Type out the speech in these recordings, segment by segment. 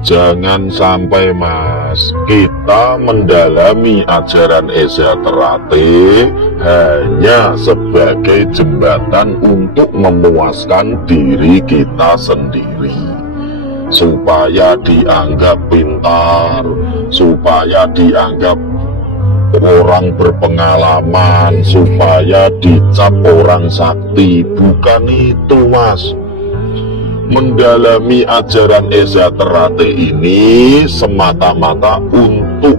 Jangan sampai mas, kita mendalami ajaran Eza Terate hanya sebagai jembatan untuk memuaskan diri kita sendiri, supaya dianggap pintar, supaya dianggap orang berpengalaman, supaya dicap orang sakti. Bukan itu mas. Mendalami ajaran Eza Terate ini semata-mata untuk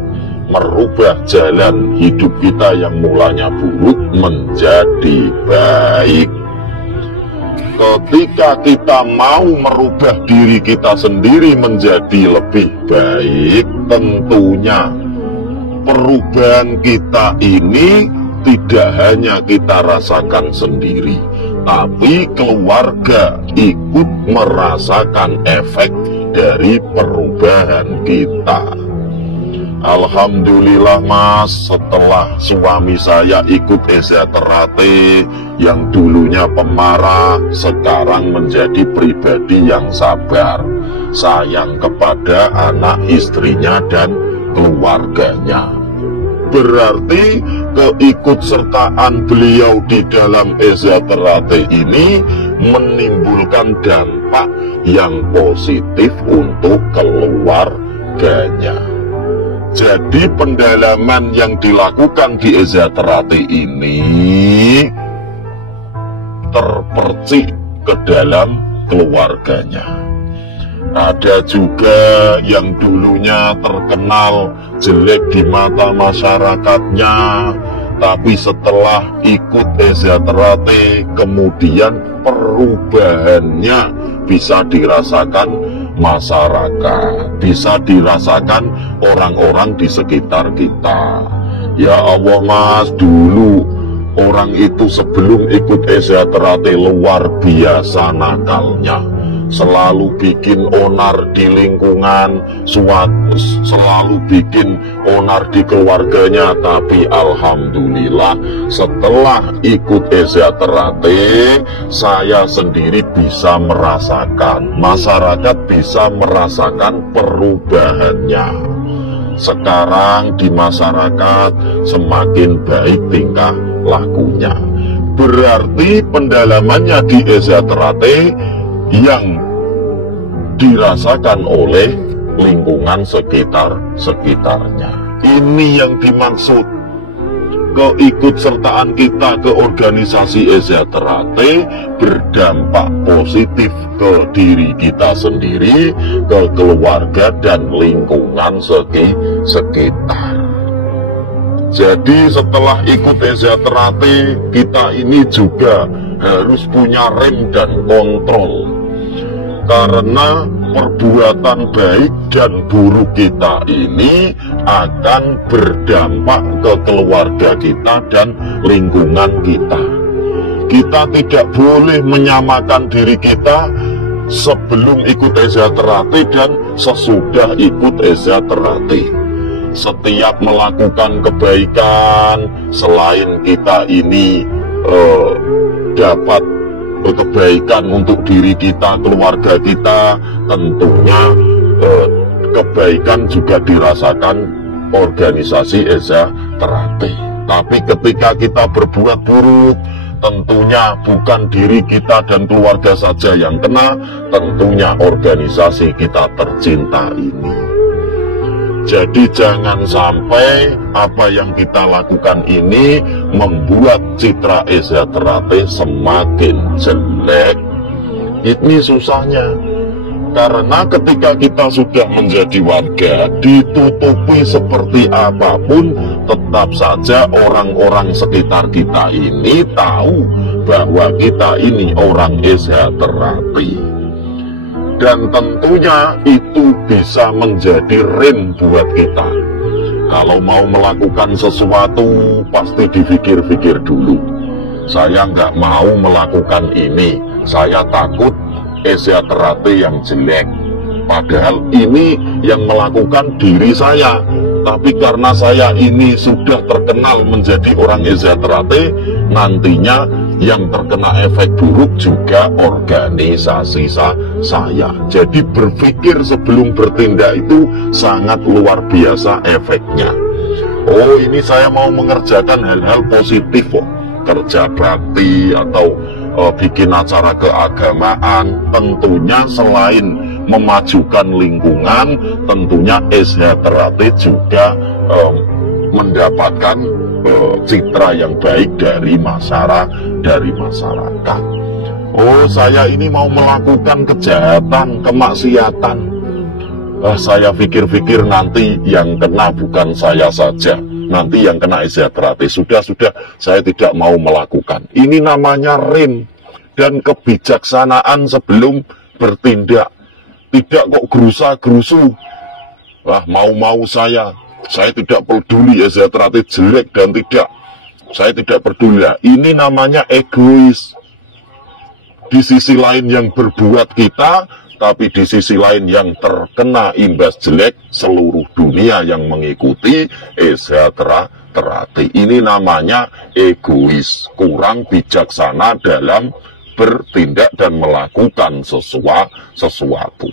merubah jalan hidup kita yang mulanya buruk menjadi baik. Ketika kita mau merubah diri kita sendiri menjadi lebih baik, tentunya perubahan kita ini tidak hanya kita rasakan sendiri, tapi keluarga ikut merasakan efek dari perubahan kita. Alhamdulillah mas, setelah suami saya ikut Eza Terate yang dulunya pemarah, sekarang menjadi pribadi yang sabar, sayang kepada anak istrinya dan keluarganya. Berarti keikutsertaan beliau di dalam Eza Terate ini menimbulkan dampak yang positif untuk keluarganya. Jadi pendalaman yang dilakukan di Eza Terate ini terpercik ke dalam keluarganya. Ada juga yang dulunya terkenal jelek di mata masyarakatnya, tapi setelah ikut Eza Terate kemudian perubahannya bisa dirasakan masyarakat, bisa dirasakan orang-orang di sekitar kita. Ya Allah mas, dulu orang itu sebelum ikut Eza Terate luar biasa nakalnya, selalu bikin onar di lingkungan, selalu bikin onar di keluarganya. Tapi alhamdulillah setelah ikut Eza Terate, saya sendiri bisa merasakan, masyarakat bisa merasakan perubahannya. Sekarang di masyarakat semakin baik tingkah lakunya. Berarti pendalamannya di Eza Terate yang dirasakan oleh lingkungan sekitarnya. Ini yang dimaksud keikutsertaan kita ke organisasi Eza Terate berdampak positif ke diri kita sendiri, ke keluarga dan lingkungan sekitar. Jadi setelah ikut Eza Terate, kita ini juga harus punya rem dan kontrol, karena perbuatan baik dan buruk kita ini akan berdampak ke keluarga kita dan lingkungan kita. Kita tidak boleh menyamakan diri kita sebelum ikut Eza Terate dan sesudah ikut Eza Terate. Setiap melakukan kebaikan, selain kita ini dapat kebaikan untuk diri kita, keluarga kita, tentunya kebaikan juga dirasakan organisasi Eza Terate. Tapi ketika kita berbuat buruk, tentunya bukan diri kita dan keluarga saja yang kena, tentunya organisasi kita tercinta ini. Jadi jangan sampai apa yang kita lakukan ini membuat citra Eza Terate semakin jelek. Ini susahnya, karena ketika kita sudah menjadi warga, ditutupi seperti apapun, tetap saja orang-orang sekitar kita ini tahu bahwa kita ini orang Eza Terate. Dan tentunya itu bisa menjadi rem buat kita. Kalau mau melakukan sesuatu, pasti dipikir-pikir dulu. Saya nggak mau melakukan ini, saya takut Eza Terate yang jelek. Padahal ini yang melakukan diri saya, Tapi karena saya ini sudah terkenal menjadi orang exagerate, nantinya yang terkena efek buruk juga organisasi saya. Jadi berpikir sebelum bertindak itu sangat luar biasa efeknya. Oh, ini saya mau mengerjakan hal-hal positif kok, kerja bakti atau bikin acara keagamaan. Tentunya selain memajukan lingkungan, tentunya exagerate juga mendapatkan citra yang baik dari masyarakat. Oh, saya ini mau melakukan kejahatan, kemaksiatan. Saya pikir-pikir nanti yang kena bukan saya saja, nanti yang kena exagerate. Sudah, saya tidak mau melakukan. Ini namanya rem dan kebijaksanaan sebelum bertindak. Tidak kok gerusa-gerusu. Wah, mau-mau saya tidak peduli exagerate jelek dan tidak. Saya tidak peduli. Ini namanya egois. Di sisi lain yang berbuat kita, tapi di sisi lain yang terkena imbas jelek seluruh dunia yang mengikuti exagerate. Ini namanya egois, kurang bijaksana dalam bertindak dan melakukan sesuatu.